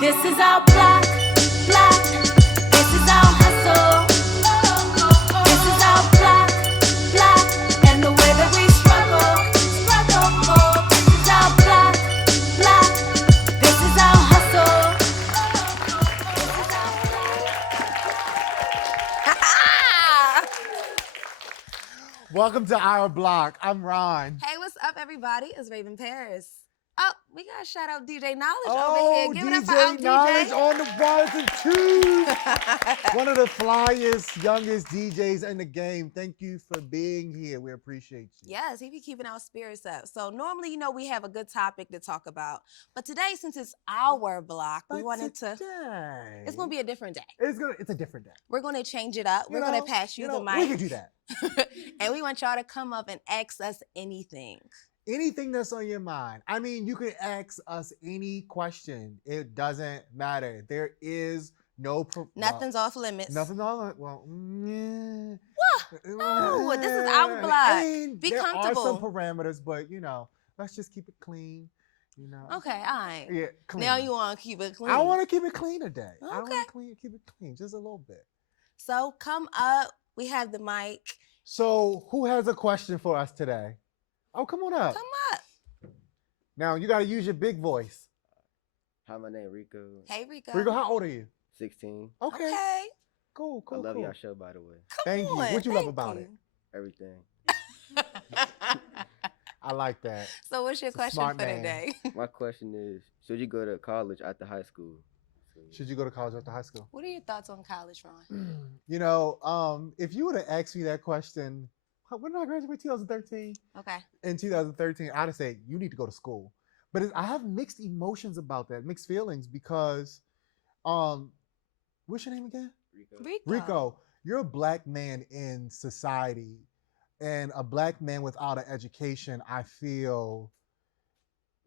This is our block, block. This is our hustle. This is our block, block. And the way that we struggle, struggle. This is our block, block. This is our hustle. Welcome to our block. I'm Ron. Hey, what's up, everybody? It's Raven Paris. Oh, we gotta shout out DJ Knowledge over here. Give it up for our DJ Knowledge DJ. on the ones and twos. One of the flyest, youngest DJs in the game. Thank you for being here. We appreciate you. Yes, he be keeping our spirits up. So normally, we have a good topic to talk about. But today, since it's our block, we wanted to. It's gonna be a different day. It's a different day. We're gonna change it up. We're gonna pass you the mic. We can do that. And we want y'all to come up and ask us anything. Anything that's on your mind. I mean, you can ask us any question. It doesn't matter. There is no Nothing's off limits. Nothing's off. Well, yeah. What? No, this is our block. I mean, Be there comfortable. are some parameters, but let's just keep it clean. Okay, all right. Yeah, clean. Now you want to keep it clean. I want to keep it clean today. Okay. I want to keep it clean just a little bit. So come up. We have the mic. So who has a question for us today? Oh, come on up. Come up. Now you got to use your big voice. Hi, my name Rico. Hey, Rico. Rico, how old are you? 16. Okay. Cool. I love y'all show, by the way. Thank you. What you love about it? Everything. I like that. So what's your It's a question smart for man. today? My question is, should you go to college after high school? Should you go to college after high school? What are your thoughts on college, Ron? If you would have asked me that question, when did I graduate? 2013. Okay. In 2013, I'd have said you need to go to school. But I have mixed emotions about that, mixed feelings because, what's your name again? Rico, you're a black man in society, and a black man without an education, I feel,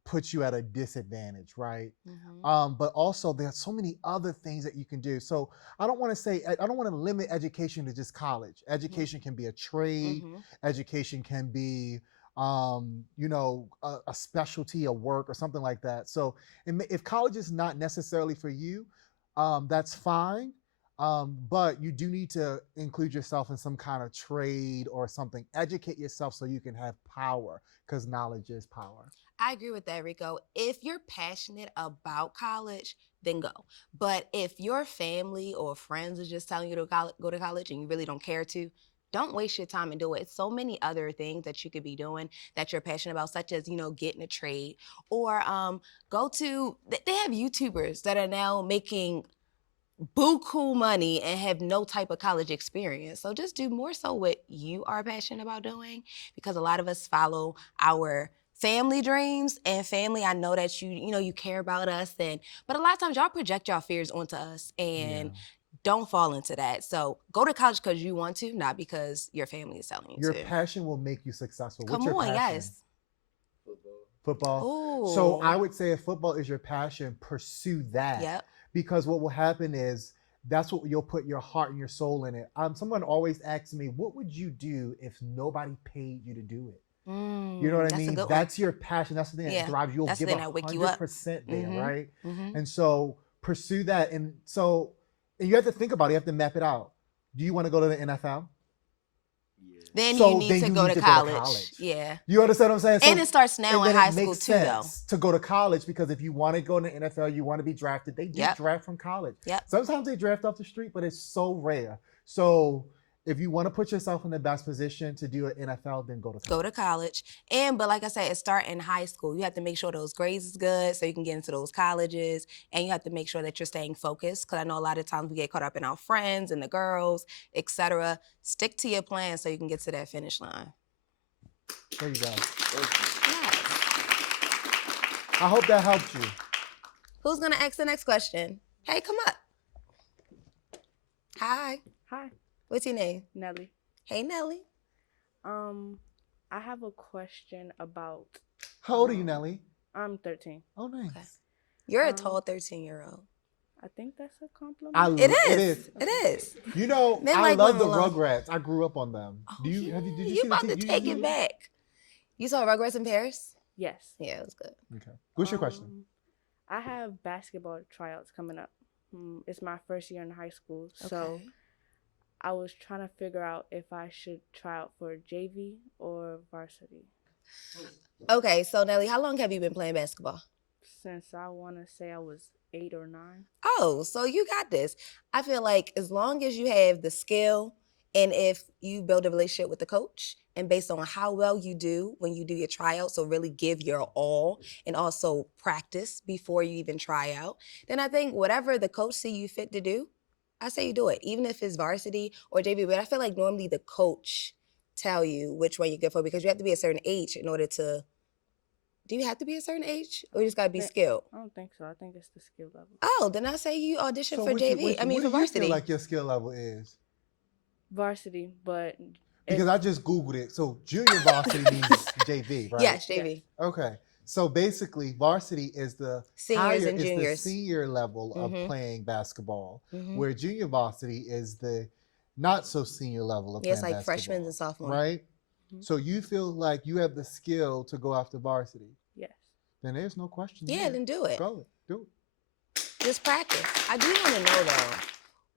puts you at a disadvantage, right? Mm-hmm. But also there's so many other things that you can do. So I don't want to limit education to just college. Education can be a trade. Mm-hmm. Education can be, a specialty, a work or something like that. So if college is not necessarily for you, that's fine. But you do need to include yourself in some kind of trade or something. Educate yourself so you can have power, because knowledge is power. I agree with that, Rico. If you're passionate about college, then go. But if your family or friends are just telling you to go to college and you really don't care to, don't waste your time and do it. So many other things that you could be doing that you're passionate about, such as, getting a trade or they have YouTubers that are now making buku money and have no type of college experience. So just do more so what you are passionate about doing, because a lot of us follow our family dreams, and family, I know that you care about us, but a lot of times y'all project y'all fears onto us, and don't fall into that. So go to college because you want to, not because your family is telling you Your to. passion will make you successful. Come What's your on, passion? yes. Football. Ooh. So I would say if football is your passion, pursue that. Yep. Because what will happen is that's what you'll put your heart and your soul in it. Someone always asks me, what would you do if nobody paid you to do it? You know what I mean? That's your passion. That's the thing that drives you. You'll give 100% there, right? Mm-hmm. And so pursue that. And you have to think about it. You have to map it out. Do you want to go to the NFL? Then you need to go to college. Yeah. You understand what I'm saying? And it starts now in high school too, though. To go to college, because if you want to go in the NFL, you want to be drafted, they do draft from college. Yep. Sometimes they draft off the street, but it's so rare. So if you want to put yourself in the best position to do an NFL, then go to college. Go to college. But like I said, it starts in high school. You have to make sure those grades is good so you can get into those colleges. And you have to make sure that you're staying focused, because I know a lot of times we get caught up in our friends and the girls, etc. Stick to your plan so you can get to that finish line. There you go. Yes. I hope that helped you. Who's going to ask the next question? Hey, come up. Hi. Hi, What's your name? Nelly. Hey, Nelly. I have a question about. How old are you, Nelly? I'm 13. Oh, nice. Okay. You're a tall 13-year-old. I think that's a compliment. It is. It is. Men I like love the women alone. Rugrats. I grew up on them. Oh, Did you you see about the to take it back. You saw Rugrats in Paris? Yes. Yeah, it was good. Okay. What's your question? I have basketball tryouts coming up. It's my first year in high school, so Okay. I was trying to figure out if I should try out for JV or varsity. Okay, so Nelly, how long have you been playing basketball? Since I want to say I was 8 or 9. Oh, so you got this. I feel like as long as you have the skill and if you build a relationship with the coach and based on how well you do when you do your tryout, so really give your all and also practice before you even try out, then I think whatever the coach see you fit to do, I say you do it, even if it's varsity or JV. But I feel like normally the coach tell you which one you're good for because you have to be a certain age in order to. Do you have to be a certain age, or you just gotta be skilled? I don't think so. I think it's the skill level. Oh, then I say you audition for what JV. what I mean, what for do you varsity. feel like your skill level is? Varsity, but Because I just Googled it. So junior varsity means JV, right? Yes, JV. Okay. So basically, varsity is the Seniors higher, and is juniors. the senior level of Mhm. playing basketball, Mhm. where junior varsity is the not so senior level of Yeah, it's playing like basketball. freshmen and sophomore. Right? Mhm. So you feel like you have the skill to go after varsity. yes. Then there's no question. Yeah, here. then do it. Go. Do it. Just practice. I do want to know though,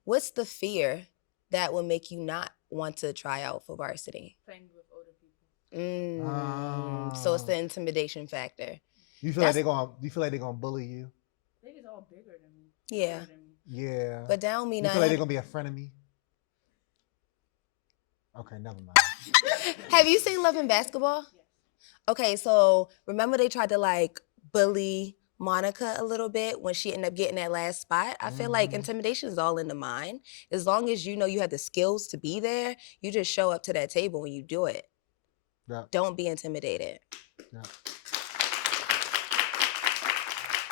what's the fear that would make you not want to try out for varsity? Playing with older people. So it's Ah. the intimidation factor. You feel like they're gonna? You feel like they're gonna bully you? They just all bigger than me. Yeah. older than me. Yeah. But that don't mean you feel like they're gonna be a friend of me? Okay, never mind. Have you seen Love and Basketball? Okay, so remember they tried to like bully Monica a little bit when she ended up getting that last spot? I feel like Mhm. intimidation is all in the mind. As long as you know you have the skills to be there, you just show up to that table when you do it. Yeah. Don't be intimidated. Yeah.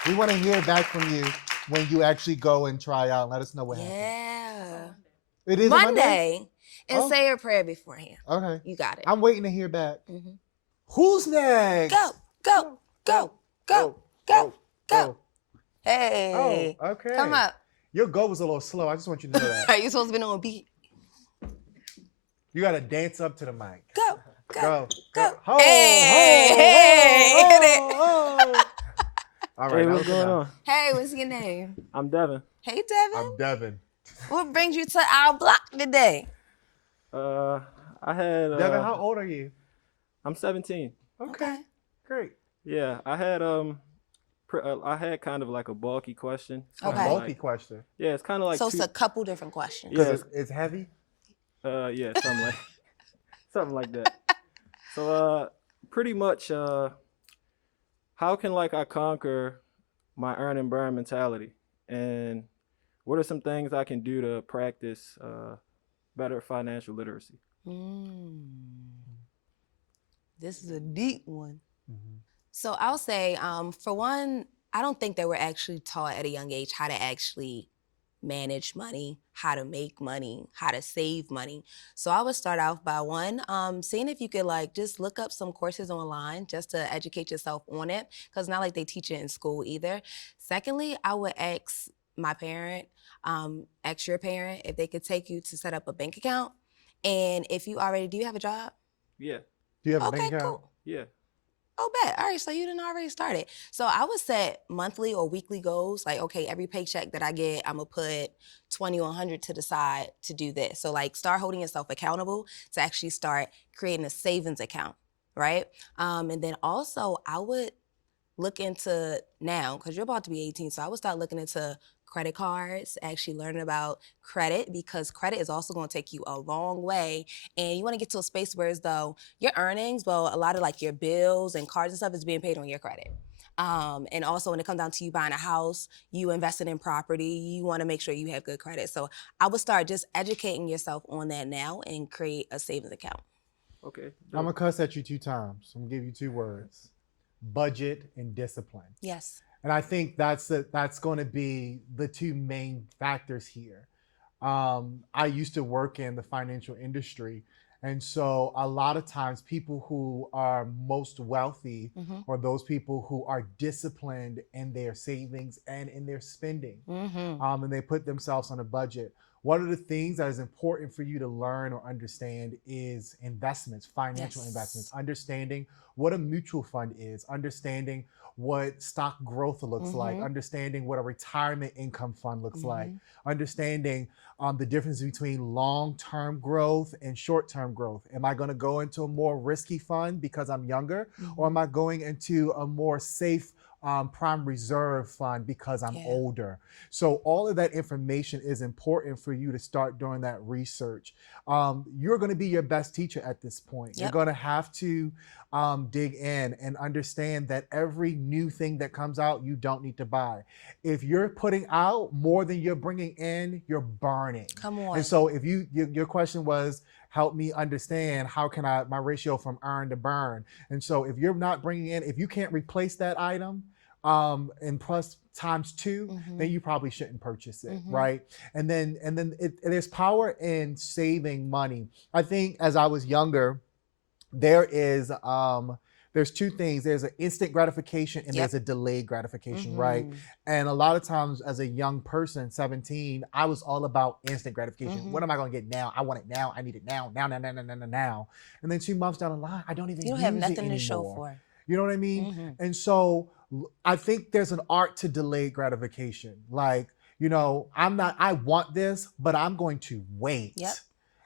We want to hear back from you when you actually go and try out. Let us know what happened. Yeah. It is a Monday? Monday. And Oh. say your prayer beforehand. Okay. You got it. I'm waiting to hear back. Mhm. Who's next? Go, go, go, go, go, go. Hey. Oh, okay. Come up. Your go was a little slow. I just want you to know that. Are you supposed to be on beat? You got to dance up to the mic. Go, go. Go. go. Ho, Hey, ho, hey, ho, hit it. ho, ho. All right. Hey, now what's listen going up. on? Hey, what's your name? I'm Devin. Hey, Devin. I'm Devin. What brings you to our block today? I had. Devin, how old are you? I'm 17. Okay. Great. Yeah, I had kind of like a bulky question. A Okay. bulky question. Yeah, it's kind of like So two, it's a couple different questions. Yeah. Because it's heavy. yeah, something like something like that. So pretty much how can like I conquer my earn and burn mentality, and what are some things I can do to practice better financial literacy? This is a deep one. Mhm. So I'll say, for one, I don't think that we're actually taught at a young age how to actually manage money, how to make money, how to save money. So I would start off by one, seeing if you could like just look up some courses online just to educate yourself on it, because not like they teach it in school either. Secondly, I would ask my parent, ask your parent if they could take you to set up a bank account. And if you already, do you have a job? Yeah, Do you have a Okay, bank account? cool. yeah. Oh, bet. All right, so you done already started. So I would set monthly or weekly goals. Like, okay, every paycheck that I get, I'm gonna put 20 or 100 to the side to do this. So like start holding yourself accountable to actually start creating a savings account, right? And then also I would look into now, because you're about to be 18, so I would start looking into credit cards, actually learning about credit, because credit is also going to take you a long way. And you want to get to a space where as though your earnings, well, a lot of like your bills and cards and stuff is being paid on your credit. And also when it comes down to you buying a house, you investing in property, you want to make sure you have good credit. So I would start just educating yourself on that now and create a savings account. Okay. I'm gonna cuss at you 2 times. I'm gonna give you 2 words: budget and discipline. Yes. And I think that's going to be the 2 main factors here. I used to work in the financial industry, and so a lot of times people who are most wealthy Mm-hmm. are those people who are disciplined in their savings and in their spending, Mm-hmm. and they put themselves on a budget. One of the things that is important for you to learn or understand is investments, financial Yes. investments, understanding what a mutual fund is, understanding what stock growth looks like, Mhm. understanding what a retirement income fund looks like, Mhm. understanding the difference between long-term growth and short-term growth. Am I going to go into a more risky fund because I'm younger, or am Mhm. I going into a more safe prime reserve fund because I'm Yeah. older? So all of that information is important for you to start doing that research. You're going to be your best teacher at this point. You're Yep. going to have to dig in and understand that every new thing that comes out, you don't need to buy. If you're putting out more than you're bringing in, you're burning. Come on. And so if your question was, help me understand how can I, my ratio from earn to burn. And so if you're not bringing in, if you can't replace that item, and plus times 2, then Mhm. you probably shouldn't purchase it, Mhm. right? And then there's power in saving money. I think as I was younger, there's two things. There's an instant gratification and Yep. there's a delayed gratification, right? Mhm. And a lot of times as a young person, 17, I was all about instant gratification. Mhm. What am I going to get now? I want it now. I need it now. Now. And then 2 months down the line, I don't even You don't use have it nothing anymore. to show for it. You know what I mean? Mhm. And so I think there's an art to delayed gratification. Like, I want this, but I'm going to wait. Yep.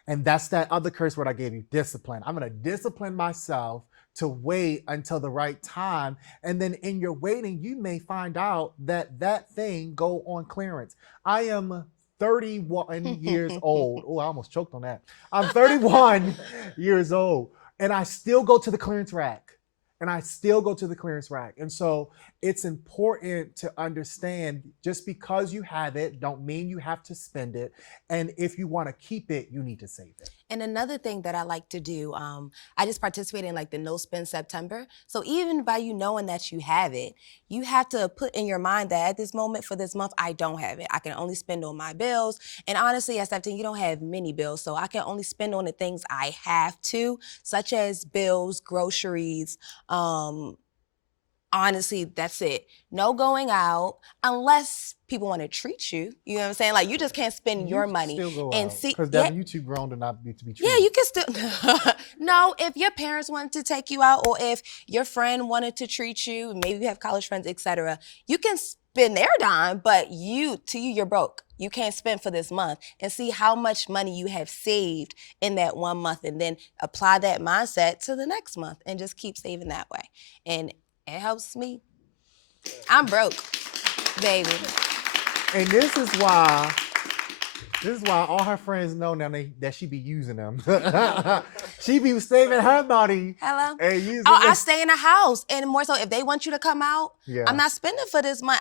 And that's that other curse word I gave you, discipline. I'm going to discipline myself to wait until the right time. And then in your waiting, you may find out that thing go on clearance. I am 31 years old. Oh, I almost choked on that. I'm 31 years old and I still go to the clearance rack. And so it's important to understand just because you have it, don't mean you have to spend it. And if you want to keep it, you need to save it. And another thing that I like to do, I just participate in like the No Spend September. So even by you knowing that you have it, you have to put in your mind that at this moment for this month, I don't have it. I can only spend on my bills. And honestly, at 17, you don't have many bills. So I can only spend on the things I have to, such as bills, groceries, honestly, that's it. No going out unless people want to treat you. You know what I'm saying? Like you just can't spend your money. Still go and out. see, Because yeah, Devin, you too grown to not be to be treated. yeah, you can still. No, if your parents wanted to take you out, or if your friend wanted to treat you, maybe you have college friends, etc., you can spend their dime, but you're broke. You can't spend for this month, and see how much money you have saved in that 1 month, and then apply that mindset to the next month, and just keep saving that way. And it helps me. I'm broke, baby. And this is why all her friends know now that she be using them. She be saving her money Hello. and using Oh, I them. stay in the house, and more so if they want you to come out, Yeah. I'm not spending for this month.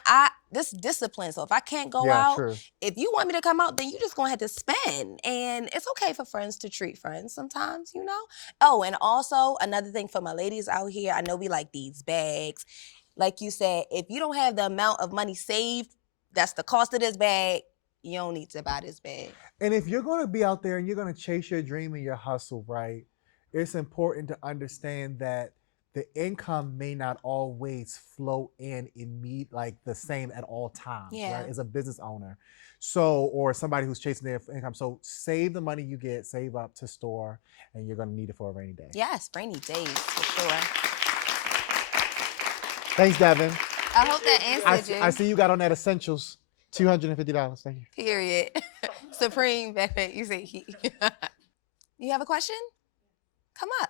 This discipline. So if I can't go Yeah, out, true. if you want me to come out, then you just gonna have to spend. And it's okay for friends to treat friends sometimes, you know. Oh, and also another thing for my ladies out here, I know we like these bags. Like you said, if you don't have the amount of money saved, that's the cost of this bag. You don't need to buy this bag. And if you're going to be out there and you're going to chase your dream and your hustle, right, it's important to understand that the income may not always flow in immediately, like the same at all times, Yeah. right, as a business owner. So, or somebody who's chasing their income. So save the money you get, save up to store, and you're going to need it for a rainy day. Yes, rainy days for sure. Thanks, Devin. I hope that answered you. I see you got on that essentials, $250. Thank you. Period. Supreme, baby. You say he. You have a question? Come up.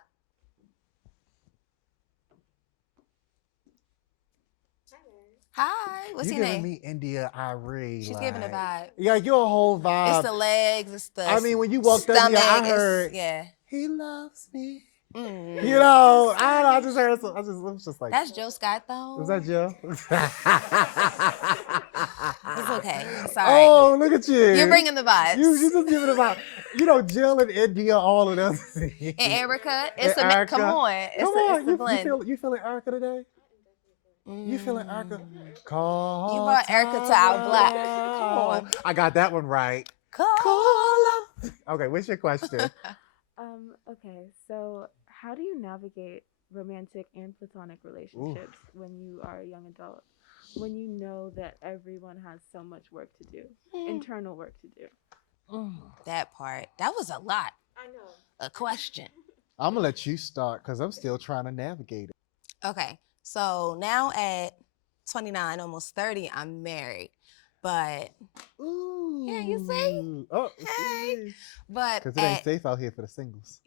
Hi. What's You're your giving name? me India Irie. She's giving a vibe. Yeah, you're a whole vibe. It's the legs. It's the I mean, when you walked up stomach. here, I it's- heard, yeah. he loves me. Mm. You know, I don't know. I just heard it. I was just like, That's Joe Scott, though. was that Joe? It's okay. It's all right. Oh, look at you. You're bringing the vibes. You just giving it about, Jill and India, all of them. And Erica. It's And a Erica. come on. It's Come a, on, it's a blend. you feeling Erica today? You feeling Erica? Call You brought Erica to our block. Come on. I got that one right. Call. Okay, what's your question? Okay, so how do you navigate romantic and platonic relationships when you are a young adult? When you know that everyone has so much work to do, internal work to do? That part. That was a lot. I know. A question. I'm going to let you start because I'm still trying to navigate it. Okay. So now at 29, almost 30, I'm married. But Ooh. yeah, you see? Oh, Hey. But because it ain't safe out here for the singles.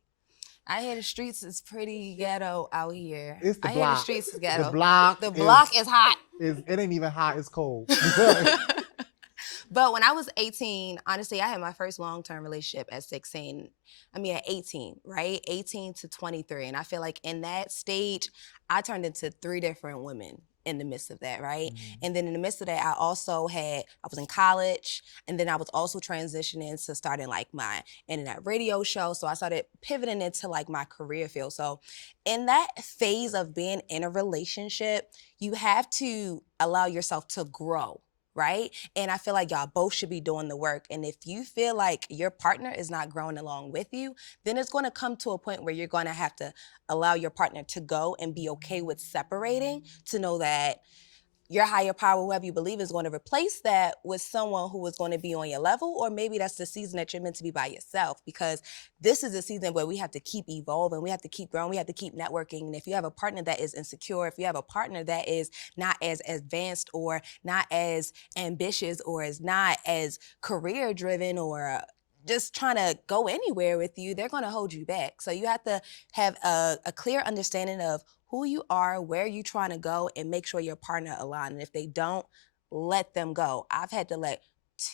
I hear the streets is pretty ghetto out here. It's the I block. hear the streets is ghetto. The block. The block is hot. It ain't even hot. It's cold. But when I was 18, honestly, I had my first long-term relationship at 16. At 18, right? 18 to 23. And I feel like in that stage, I turned into 3 different women in the midst of that, right? And then in the midst of that, I was in college, and then I was also transitioning to starting like my internet radio show. So I started pivoting into like my career field. So in that phase of being in a relationship, you have to allow yourself to grow. Right? And I feel like y'all both should be doing the work. And if you feel like your partner is not growing along with you, then it's going to come to a point where you're going to have to allow your partner to go and be okay with separating, to know that your higher power, whoever you believe, is going to replace that with someone who is going to be on your level, or maybe that's the season that you're meant to be by yourself, because this is a season where we have to keep evolving, we have to keep growing, we have to keep networking. And if you have a partner that is insecure, if you have a partner that is not as advanced or not as ambitious or is not as career driven or just trying to go anywhere with you, they're going to hold you back. So you have to have a clear understanding of who you are, where you're trying to go, and make sure your partner aligns. And if they don't, let them go. I've had to let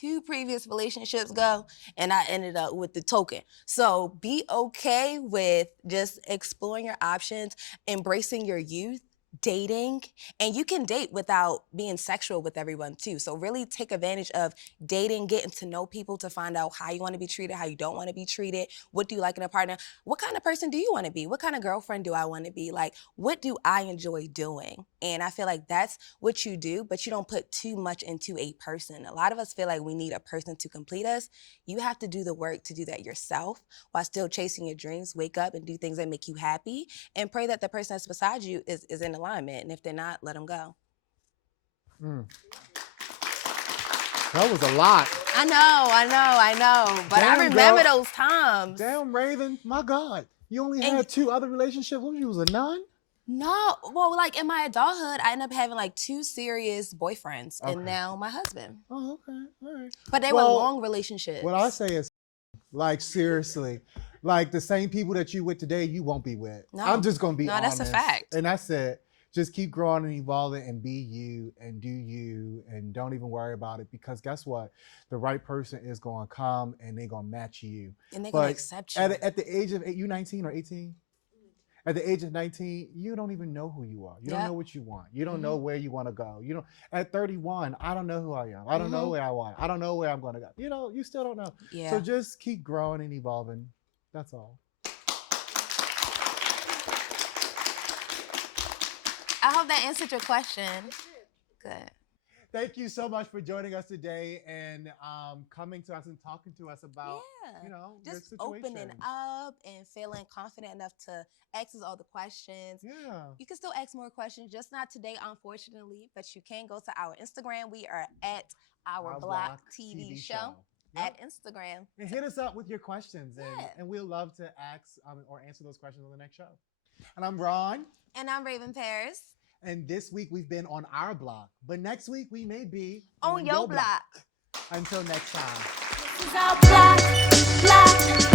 2 previous relationships go, and I ended up with the token. So be okay with just exploring your options, embracing your youth, dating, and you can date without being sexual with everyone too. So really take advantage of dating, getting to know people to find out how you want to be treated, how you don't want to be treated, what do you like in a partner, what kind of person do you want to be, what kind of girlfriend do I want to be, like what do I enjoy doing? And I feel like that's what you do, but you don't put too much into a person. A lot of us feel like we need a person to complete us. You have to do the work to do that yourself while still chasing your dreams. Wake up and do things that make you happy, and pray that the person that's beside you is in alignment. And if they're not, let them go. That was a lot. I know. But Damn, I remember girl. those times. Damn, Raven. My God. You only had 2 other relationships when you was a nun? No. Well, like in my adulthood, I ended up having like 2 serious boyfriends, Okay. and now my husband. Oh, okay. All right. But they Well, were long relationships. What I say is, like, seriously, like the same people that you with today, you won't be with. No. I'm just going to be No, honest. that's a fact. And that's it. Just keep growing and evolving and be you and do you, and don't even worry about it, because guess what? The right person is going to come and they're going to match you. And they're going to But accept you. at the age of, you 19 or 18? At the age of 19, you don't even know who you are. You don't Yep. know what you want. You don't know where you want to go. You don't. At 31, I don't know who I am. I don't know where I want. I don't know where I'm going to go. You know, you still don't know. Yeah. So just keep growing and evolving. That's all. I hope that answered your question. Good. Thank you so much for joining us today and coming to us and talking to us about, Yeah. your Just situation. opening up and feeling confident enough to ask us all the questions. Yeah. You can still ask more questions, just not today, unfortunately, but you can go to our Instagram. We are at Our Block TV show Yep. at Instagram. And hit us up with your questions, Yeah. and we'll love to ask or answer those questions on the next show. And I'm Ron. And I'm Raven Paris. And this week we've been on our block, but next week we may be On your block. Until next time. This is our block.